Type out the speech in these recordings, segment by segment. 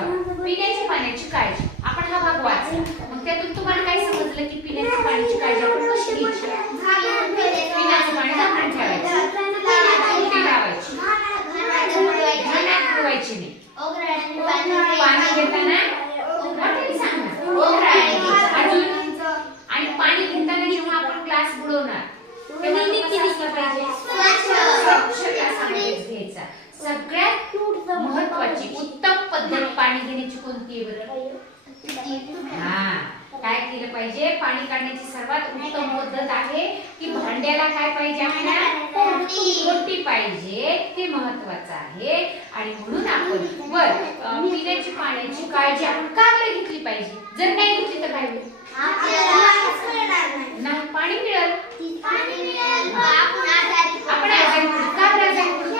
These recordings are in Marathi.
पिण्याच्या पाण्याची काळजी आपण हा भाग वाचला. मग त्यातून तुम्हाला काय समजलं की पिण्याच्या पाण्याची काळजी आपण कशी घ्यायची? पिण्याचं पाणी झाकून ठेवायचं, टोपी लावायची, घाणात ठेवायची नाही. पाणी घेताना मोठ्याने सांगा अजून. आणि पाणी घेताना जेव्हा आपण ग्लास बुडवणार तेव्हा किती दिसलं पाहिजे? स्वच्छ ग्लास घ्यायचा. सगळ्यात महत्त्वाची उत्तम पद्धत पाणी घेण्याची कोणती आहे बरं? काय केलं पाहिजे? पाणी काढण्याची सर्वात उत्तम पद्धत आहे की भांड्याला काय पाहिजे? आपल्याला पोटी पाहिजे. ते महत्त्वाचं आहे. आणि म्हणून आपण पिण्याची पाण्याची काळजी आपण का बरं घेतली पाहिजे? जर नाही घेतली तर काय होईल? नाही पाणी मिळेल, आपण आजारी पडू. का बरं आजारी पडू?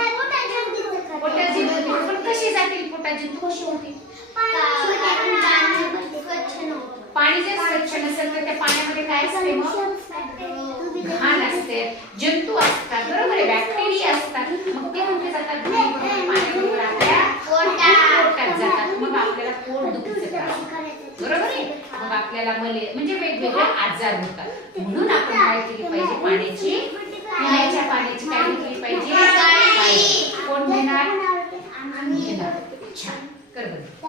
पोटात जंतू. पण कशी जातील पोटात जंतू? कशी होतील? पाणी जर स्वच्छ नसेल तर त्या पाण्यामध्ये काय असते? मग घाण असते, जंतू असतात, बरोबर आहे, बॅक्टेरिया असतात. मग ते कुठे जातात? पाण्याबरोबर आपल्या पोटात जातात. मग आपल्याला पोट दुखीचं त्रास, बरोबर आहे. मग आपल्याला म्हणजे वेगवेगळे आजार होतात. म्हणून आपण काय केली पाहिजे? पाण्याची, पिण्याच्या पाण्याची काय केली पाहिजे? कोण घेणार? छान कर बरं.